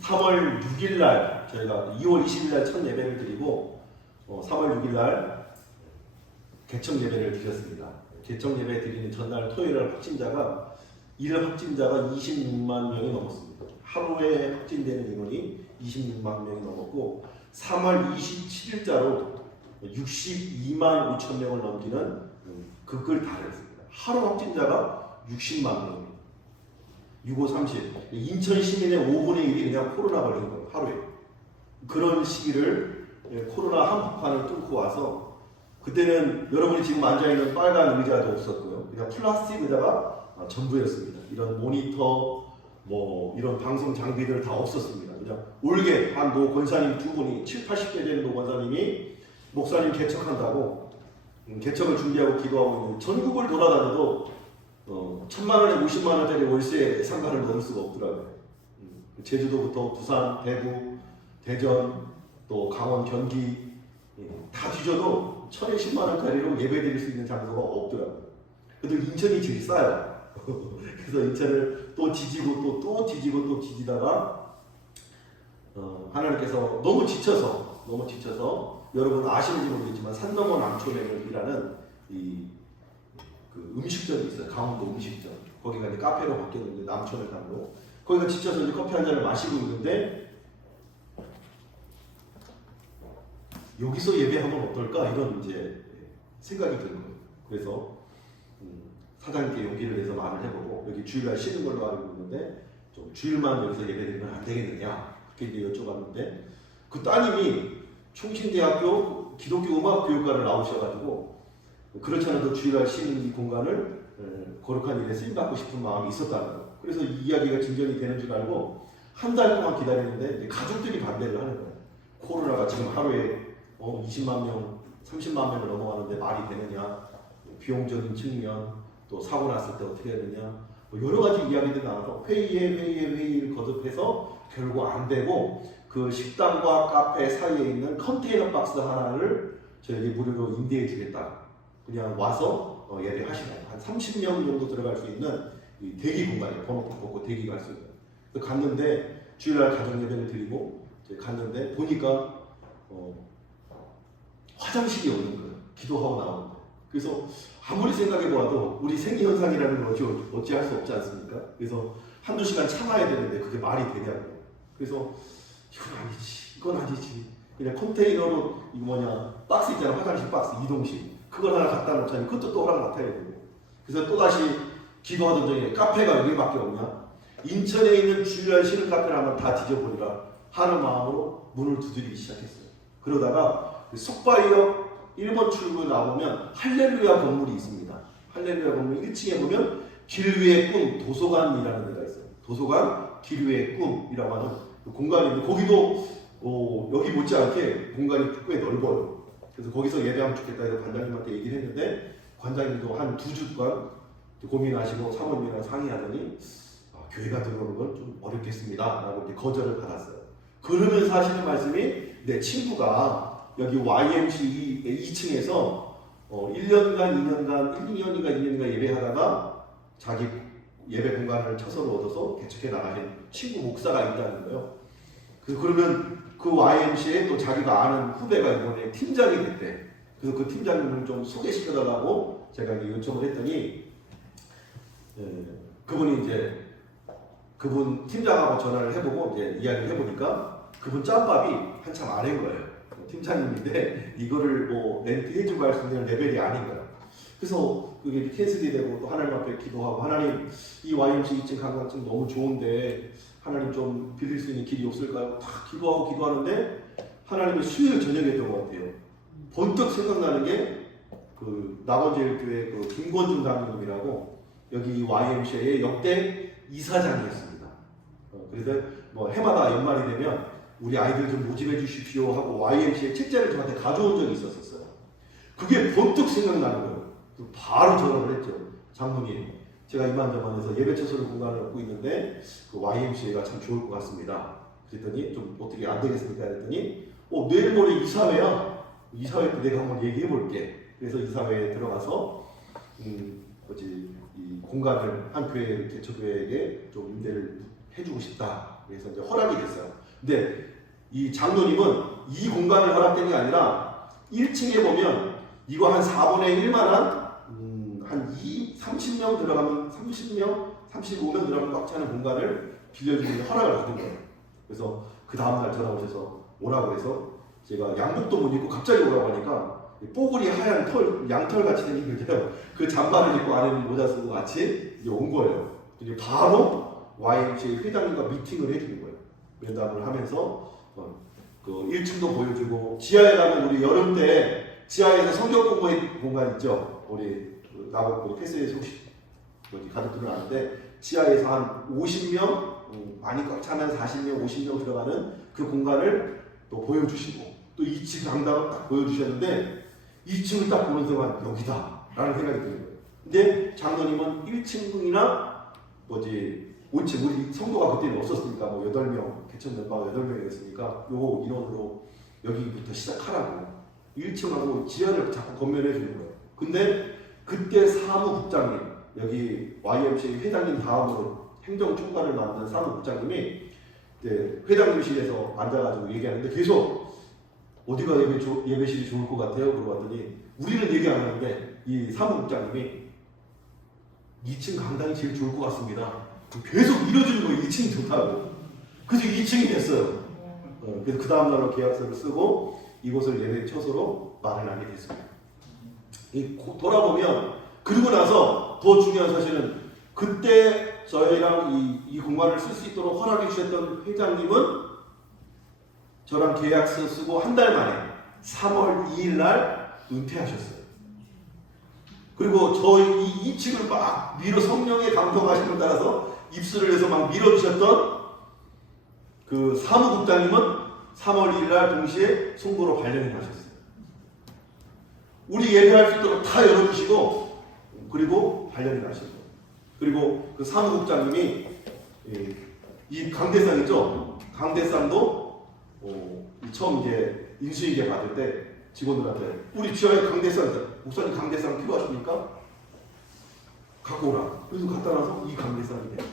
3월 6일 날 저희가 2월 20일 날 첫 예배를 드리고 3월 6일 날 개청 예배를 드렸습니다. 개청 예배 드리는 전날 토요일 날 확진자가 일 확진자가 26만 명이 넘었습니다. 하루에 확진되는 인원이 26만 명이 넘었고 3월 27일자로 62만 5천 명을 넘기는 극을 달했습니다. 하루 확진자가 60만 명입니다. 6530 인천 시민의 5분의 1이 그냥 코로나 걸린 거예요. 하루에. 그런 시기를 코로나 한복판을 뚫고 와서 그때는 여러분이 지금 앉아있는 빨간 의자도 없었고요. 그냥 플라스틱 의자가 전부였습니다. 이런 모니터 뭐 이런 방송 장비들 다 없었습니다. 그냥 올게 한 노 권사님 두 분이 70, 80대 되는 노 권사님이 목사님 개척한다고 개척을 준비하고 기도하고 있는 전국을 돌아다녀도 1,000만 원에 50만 원짜리 월세 상가를 넣을 수가 없더라고요. 제주도부터 부산, 대구, 대전, 또 강원, 경기 다 뒤져도 1,010만 원짜리로 예배 드릴 수 있는 장소가 없더라고요. 그래도 인천이 제일 싸요. 그래서 인천을 또 지지고 또 지지고 또 지지다가 하나님께서 너무 지쳐서 여러분 아시는지 모르겠지만 산 넘어 남초면이라는 그 음식점이 있어요. 강원도 음식점. 거기가 이제 카페로 바뀌었는데 남초면으로 거기가 지쳐서 이제 커피 한 잔을 마시고 있는데 여기서 예배하면 어떨까 이런 이제 생각이 드는 거예요. 그래서 사장님께 용기를 내서 말을 해보고 여기 주일날 쉬는 걸로 알고 있는데 좀 주일만 여기서 예배드리면 안 되겠느냐 그렇게 이제 여쭤봤는데 그 따님이 충신대학교 기독교 음악교육과를 나오셔가지고 그렇지 않아도 주일날 쉬는 이 공간을 거룩한 일에 쓰임받고 싶은 마음이 있었다는 거예요. 그래서 이 이야기가 진전이 되는 줄 알고 한 달 동안 기다리는데 이제 가족들이 반대를 하는 거예요. 코로나가 지금 하루에 20만 명, 30만 명을 넘어가는데 말이 되느냐, 비용적인 측면, 또 사고 났을 때 어떻게 해야 되냐, 뭐 여러 가지 이야기들이 나와서 회의를 거듭해서 결국 안 되고 그 식당과 카페 사이에 있는 컨테이너 박스 하나를 저에게 무료로 임대해 주겠다. 그냥 와서 예배하시라고. 한 30명 정도 들어갈 수 있는 이 대기 공간이에요. 번호표 보고 대기가 할 수 있는. 그래서 갔는데 주일날 가정 예배를 드리고 갔는데 보니까 화장실이 없는 거예요. 기도하고 나오는 거예요. 그래서 아무리 생각해 보아도 우리 생리현상이라는 걸 어찌할 수 없지 않습니까? 그래서 한두 시간 참아야 되는데 그게 말이 되냐고요. 그래서 이건 아니지. 그냥 컨테이너로 박스 있잖아. 화장실 박스 이동식. 그걸 하나 갖다 놓자니 그것도 또 허락 맡아야 되고. 그래서 또다시 기도하던 중에 카페가 여기밖에 없냐? 인천에 있는 주일날 쉬는 카페를 한번 다 뒤져보리라 하는 마음으로 문을 두드리기 시작했어요. 그러다가 석바이역 1번 출구에 나오면 할렐루야 건물이 있습니다. 할렐루야 건물 1층에 보면 길 위의 꿈 도서관이라는 데가 있어요. 도서관 길 위의 꿈이라고 하는 공간인데 거기도 여기 못지않게 공간이 꽤 넓어요. 그래서 거기서 예배하면 좋겠다 해서 관장님한테 얘기를 했는데 관장님도 한 2주간 고민하시고 사모님이랑 상의하더니 교회가 들어오는 건 좀 어렵겠습니다 라고 이렇게 거절을 받았어요. 그러면서 하시는 말씀이 내 친구가 여기 YMC 2층에서 1년간 2년인가 예배하다가 자기 예배 공간을 처서로 얻어서 개척해 나가신 친구 목사가 있다는 거예요. 그러면 그 YMC에 또 자기가 아는 후배가 이번에 팀장이 됐대. 그래서 그 팀장님을 좀 소개시켜달라고 제가 요청을 했더니 그분 팀장하고 전화를 해보고 이제 이야기를 해보니까 그분 짬밥이 한참 아래인 거예요. 팀장님인데 이거를 뭐 렌트 해주고 할 수 있는 레벨이 아닌 거예요. 그래서 그게 캔슬이 되고 또 하나님 앞에 기도하고 하나님 이 YMC 2층 관광증 너무 좋은데 하나님 좀 빌릴 수 있는 길이 없을까요? 다 기도하는데 하나님의 수요일 저녁이었던 것 같아요. 번뜩 생각나는 게 그 낙원제일교회 그 김권준 장로님이라고 여기 YMCA의 역대 이사장이었습니다. 그래서 뭐 해마다 연말이 되면 우리 아이들 좀 모집해 주십시오 하고 YMCA 책자를 저한테 가져온 적이 있었어요. 그게 번뜩 생각나는 거예요. 바로 전화를 했죠. 장로님, 제가 이만저만해서 예배처소를 공간을 얻고 있는데 그 YMCA가 참 좋을 것 같습니다. 그랬더니 좀 어떻게 안 되겠습니까? 그랬더니 내일 모레 이사회야. 이사회 때 내가 한번 얘기해 볼게. 그래서 이사회에 들어가서 이 공간을 한 교회 개척교회에게 좀 임대를 해주고 싶다. 그래서 이제 허락이 됐어요. 근데 이 장로님은 이 공간을 허락된 게 아니라 1층에 보면 이거 한 4분의 1만한 한 30명 들어가면 30명, 35명 들어가면 꽉 차는 공간을 빌려주는 허락을 받은 거예요. 그래서 그 다음날 전화 오셔서 오라고 해서 제가 양복도 못 입고 갑자기 오라고 하니까 뽀글이 하얀 양털 같이 생긴 거예요. 그 잠바를 입고 안에는 모자 쓰고 같이 이제 온 거예요. 이제 바로 YMCA 회장님과 미팅을 해주는 거예요. 면담을 하면서 그 1층도 보여주고 지하에 가면 우리 여름 때 지하에서 성경 공부의 공간 있죠. 우리 나고 패스의 소식 가족들은 아는데 지하에서 한 50명 많이 꽉 차면 40명, 50명 들어가는 그 공간을 또 보여주시고 또 2층 강당을 딱 보여주셨는데 2층을 딱 보는 순간 여기다 라는 생각이 드는 거예요. 근데 장로님은 1층이나 5층 우리 성도가 그때는 없었으니까 뭐 8명 개천 멤버가 8명이었으니까 요 인원으로 여기부터 시작하라고 1층하고 지하를 자꾸 건면해 주는 거예요. 근데 그때 사무국장님 여기 YMCA 회장님 다음으로 행정총괄을 맡는 사무국장님이 회장님실에서 앉아가지고 얘기하는데 계속 어디가 예배실이 좋을 것 같아요? 물어봤더니 우리는 얘기 안 하는데 이 사무국장님이 2층 강당이 제일 좋을 것 같습니다. 계속 밀어주는 거예요. 2층이 좋다고. 그래서 2층이 됐어요. 그래서 그 다음날로 계약서를 쓰고 이곳을 예배 처소로 마련하게 됐습니다. 돌아보면 그리고 나서 더 중요한 사실은 그때 저희랑 이 공간을 쓸 수 있도록 허락해 주셨던 회장님은 저랑 계약서 쓰고 한 달 만에 3월 2일 날 은퇴하셨어요. 그리고 저희 이 2층을 막 밀어 성령의 감동하심을 따라서 입술을 해서 막 밀어주셨던 그 사무국장님은 3월 2일 날 동시에 송도로 발령이 나셨어요. 우리 예배할 수 있도록 다 열어주시고 그리고 발령이 나신 거예요. 그리고 그 사무국장님이 이 강대상이죠. 강대상도 처음 이제 인수인계 받을 때 직원들한테 우리 지하에 강대상 있다. 목사님 강대상 필요하십니까? 갖고 오라. 그래서 갖다 놔서 이 강대상이 돼.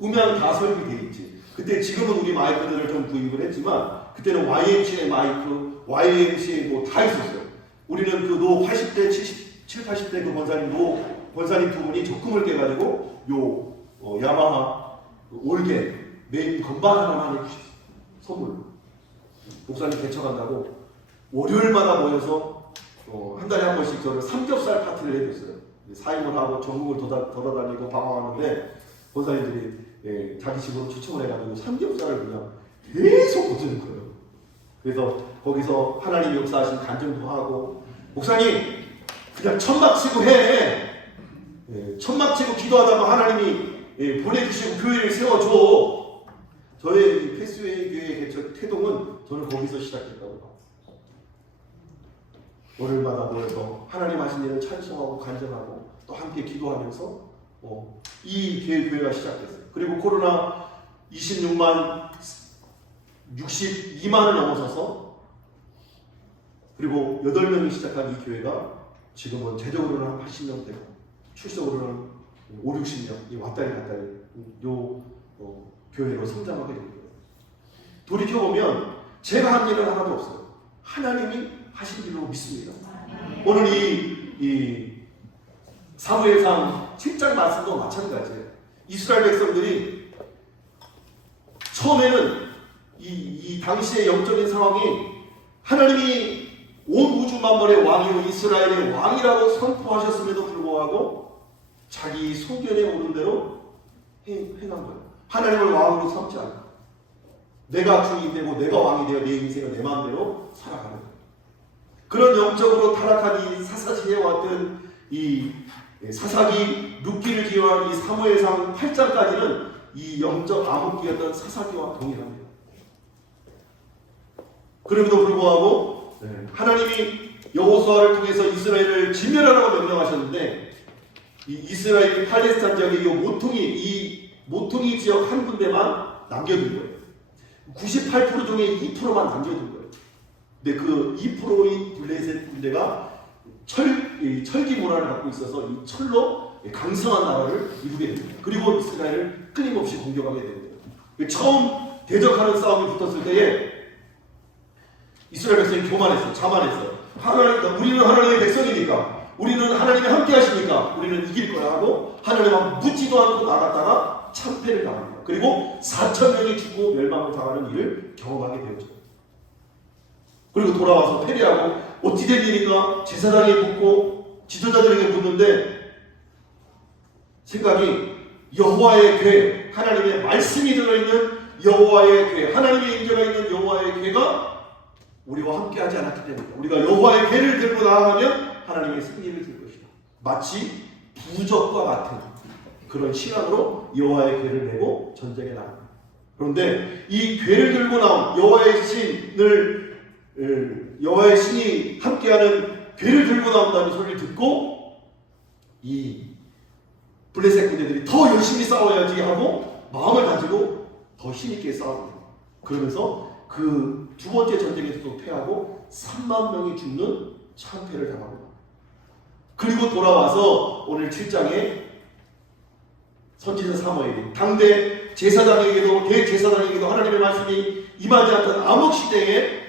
음향 다 설비되어 있지. 그때 지금은 우리 마이크들을 좀 구입을 했지만 그때는 YMCA 마이크, YMCA 뭐 다 있었어요. 우리는 그 노 80대, 80대 그 권사님 두 분이 적금을 깨가지고 야마하 올게 메인 건반 하나만 해주셨어요. 선물로. 목사님 개척한다고 월요일마다 모여서 한 달에 한 번씩 저를 삼겹살 파티를 해줬어요. 사임을 하고 전국을 돌아다니고 방황하는데 권사님들이 자기 집으로 초청을 해가지고 삼겹살을 그냥 계속 거주는 거예요. 그래서 거기서 하나님 역사하신 간증도 하고 목사님 그냥 천막 치고 해. 천막 치고 기도하다가 하나님이 보내주시고 교회를 세워줘. 저의 패스웨이 교회 개척 태동은 저는 거기서 시작했다고 봐요. 월요일마다 모여서 하나님 하신 일을 찬송하고 간증하고 또 함께 기도하면서 이 교회가 시작됐어요. 그리고 코로나 26만 62만을 넘어서서 그리고 8명이 시작한 이 교회가 지금은 재적으로는 한 80명 되고 출석으로는 5, 60명이 왔다리 갔다리 교회로 성장하게 된 거예요. 돌이켜보면 제가 한 일은 하나도 없어요. 하나님이 하신 일로 믿습니다. 오늘 이 사무엘상 7장 말씀도 마찬가지예요. 이스라엘 백성들이 처음에는 이 당시의 영적인 상황이 하나님이 온 우주 만물의 왕이요 이스라엘의 왕이라고 선포하셨음에도 불구하고 자기 소견에 오른 대로 행한 거예요. 하나님을 왕으로 삼지 않고 내가 주인이 되고 내가 왕이 되어 내 인생을 내 마음대로 살아가는 거예요. 그런 영적으로 타락한 이 사사시에 왔던 이 사사기 룻기를 기여한 이 사무엘상 8장까지는 이 영적 암흑기였던 사사기와 동일합니다. 그럼에도 불구하고 하나님이 여호수아를 통해서 이스라엘을 진멸하라고 명령하셨는데 이 이스라엘이 팔레스타인 지역의 이 모퉁이 지역 한 군데만 남겨둔 거예요. 98% 중에 2%만 남겨둔 거예요. 근데 그 2%의 블레셋 군대가 철기 문화를 갖고 있어서 이 철로 강성한 나라를 이루게 됩니다. 그리고 이스라엘을 끊임없이 공격하게 됩니다. 처음 대적하는 싸움이 붙었을 때에 이스라엘 백성이 교만했어요. 자만했어요. 우리는 하나님의 백성이니까, 우리는 하나님이 함께 하시니까 우리는 이길 거야 하고 하나님하고 묻지도 않고 나갔다가 참패를 당합니다. 그리고 4,000명이 죽고 멸망을 당하는 일을 경험하게 되었죠. 그리고 돌아와서 패배하고 어찌 된 일인가 제사장에 묻고 지도자들에게 묻는데 생각이 여호와의 궤, 하나님의 말씀이 들어있는 여호와의 궤, 하나님의 임재가 있는 여호와의 궤가 우리와 함께하지 않았기 때문이다. 우리가 여호와의 궤를 들고 나아가면 하나님의 승리를 줄 것이다. 마치 부적과 같은 그런 신앙으로 여호와의 궤를 메고 전쟁에 나갑니다. 그런데 이 궤를 들고 나온 여호와의 신이 함께하는 궤를 들고 나온다는 소리를 듣고 이 블레셋 군대들이 더 열심히 싸워야지 하고 마음을 가지고 더 힘있게 싸웁니다. 그러면서 그 두 번째 전쟁에서도 패하고 3만 명이 죽는 참패를 당합니다. 그리고 돌아와서 오늘 7장에 선지자 사무엘이 당대 제사장에게도 대제사장에게도 하나님의 말씀이 임하지 않던 암흑 시대에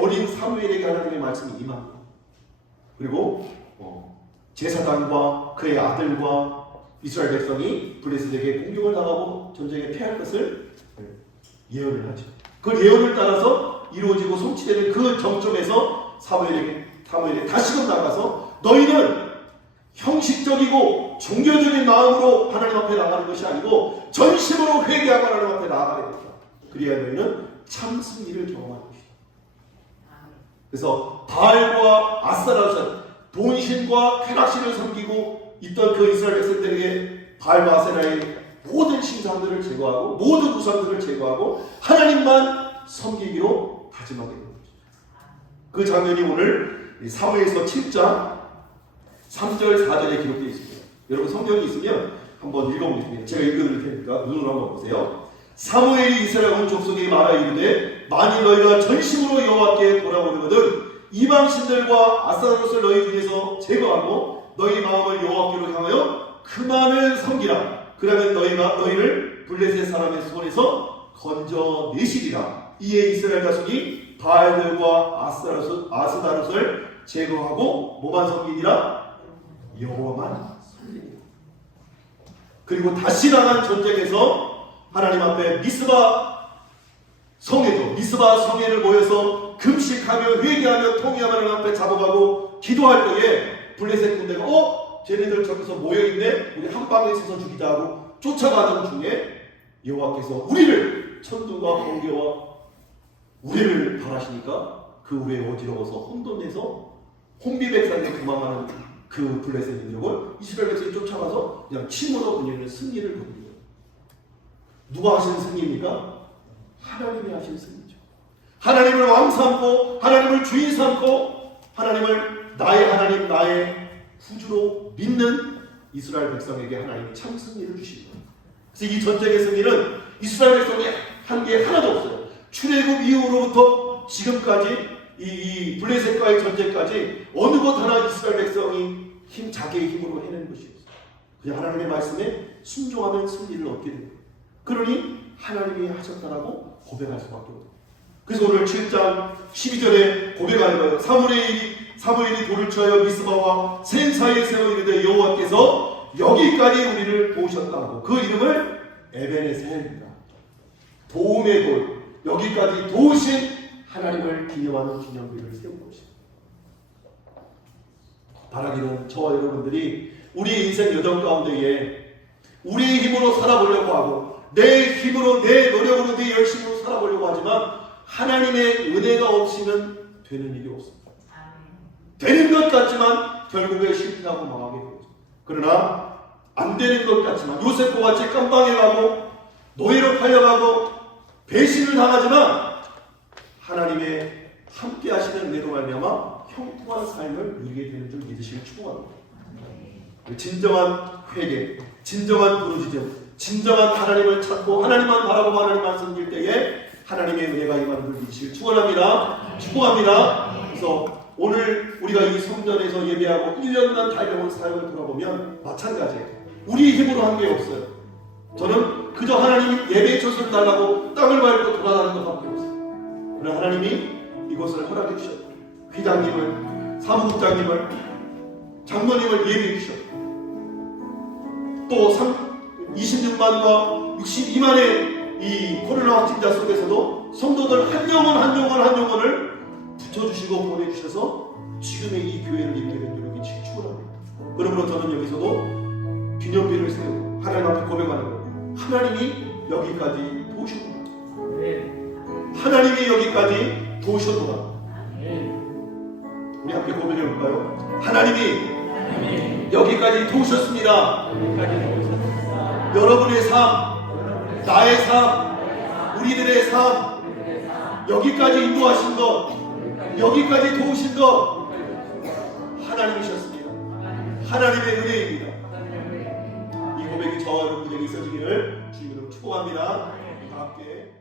어린 사무엘에게 하나님의 말씀이 임합니다. 그리고 제사장과 그의 아들과 이스라엘 백성이 블레셋에게 공격을 당하고 전쟁에 패할 것을 예언을 하죠. 그 예언을 따라서 이루어지고 성취되는 그 정점에서 사무엘이 다시금 나가서 너희는 형식적이고 종교적인 마음으로 하나님 앞에 나가는 것이 아니고 전심으로 회개하고 하나님 앞에 나아가야 된다. 그래야 너희는 참 승리를 경험할 것이다. 그래서 바알과 아스타롯은 본신과 쾌락신을 섬기고 있던 그 이스라엘 백성들에게 바알과 아세라의 모든 신상들을 제거하고 모든 우상들을 제거하고 하나님만 섬기기로 다짐하게 된 거죠. 그 장면이 오늘 사무엘서 7장 3절 4절에 기록되어 있습니다. 여러분 성경이 있으면 한번 읽어보겠습니다. 제가 읽어드릴 테니까 눈으로 한번 보세요. 사무엘이 이스라엘 온 족속에게 말하 이르되 만일 너희가 전심으로 여호와께 돌아오려거든 이방신들과 아스타롯을 너희 중에서 제거하고 너희 마음을 여호와께로 향하여 그만을 섬기라. 그러면 너희를 블레셋 사람의 손에서 건져내시리라. 이에 이스라엘 자손이 바알들과 아스타롯을 제거하고 뭐만 섬기니라? 여호와만 섬기니라. 그리고 다시 나간 전쟁에서 하나님 앞에 미스바 성회를 모여서 금식하며 회개하며 통회하며 하나님 앞에 잡아가고 기도할 때에 블레셋 군대가 쟤네들 저기서 모여있네, 우리 한 방에 있어서 죽이자 하고 쫓아가던 중에 여호와께서 우리를 천둥과 번개와 우리를 바라시니까 그 우리에 어지러워서 혼돈내서 혼비백산에 도망하는 그 블레셋 민족을 이스라엘 백성이 쫓아가서 그냥 침으로 그녀는 승리를 거둡니다. 누가 하신 승리입니까? 하나님이 하신 승리죠. 하나님을 왕 삼고 하나님을 주인 삼고 하나님을 나의 하나님, 나의 구주로 믿는 이스라엘 백성에게 하나님이 참 승리를 주십니다. 그래서 이 전쟁의 승리는 이스라엘 백성이 한 게 하나도 없어요. 출애굽 이후로부터 지금까지 이 블레셋과의 전쟁까지 어느 것 하나 이스라엘 백성이 자기의 힘으로 해낸 것이 없어요. 그냥 하나님의 말씀에 순종하면 승리를 얻게 됩니다. 그러니 하나님이 하셨다라고 고백할 수밖에 없어요. 그래서 오늘 7장 12절에 고백하는 거예요. 사무엘이 돌을 취하여 미스바와 센 사이에 세워 이르되 여호와께서 여기까지 우리를 도우셨다 하고 그 이름을 에베네셀입니다. 도움의 돌, 여기까지 도우신 하나님을 기념하는 기념비를 세운 것입니다. 바라기는 저와 여러분들이 우리의 인생 여정 가운데에 우리의 힘으로 살아보려고 하고 내 힘으로, 내 노력으로, 내 열심으로 살아보려고 하지만 하나님의 은혜가 없이는 되는 일이 없습니다. 되는 것 같지만 결국에 실패하고 망하게 되죠. 그러나 안 되는 것 같지만 요셉과 같이 깜방에 가고 노예로 팔려가고 배신을 당하지만 하나님의 함께 하시는 은혜로 말미암아 형통한 삶을 누리게 되는 줄 믿으시길 축복합니다. 진정한 회개, 진정한 부르짖음, 진정한 하나님을 찾고 하나님만 바라보고 하나님만 섬길 때에 하나님의 은혜가 임하는 줄 믿으시길 축원합니다. 축복합니다. 그래서 오늘 우리가 이 성전에서 예배하고 1년간 달려온 사역을 돌아보면 마찬가지예요. 우리 힘으로 한 게 없어요. 저는 그저 하나님이 예배의 처소를 달라고 땅을 밟고 돌아다니는 것밖에 없어요. 그러나 하나님이 이곳을 허락해 주셨고, 회장님을, 사무국장님을, 장로님을 예비해 주셨고, 또 26만과 62만의 이 코로나 확진자 속에서도 성도들 한 영혼을 붙여주시고 보내주셔서 지금의 이 교회를 이루게 된 노력이 충분합니다. 그러므로 저는 여기서도 기념비를 세우고 하나님 앞에 고백하는 거예요. 하나님이 여기까지 도우셨구나. 하나님이 여기까지 도우셨구나. 우리 함께 고백해 볼까요? 하나님이 여기까지 도우셨습니다. 여러분의 삶, 나의 삶, 우리들의 삶, 여기까지 인도하신 것, 여기까지 도우신 것 하나님이셨습니다. 하나님의 은혜입니다. 이 고백이 저와 여러분에게 있어지기를 주님으로 축복합니다. 다 함께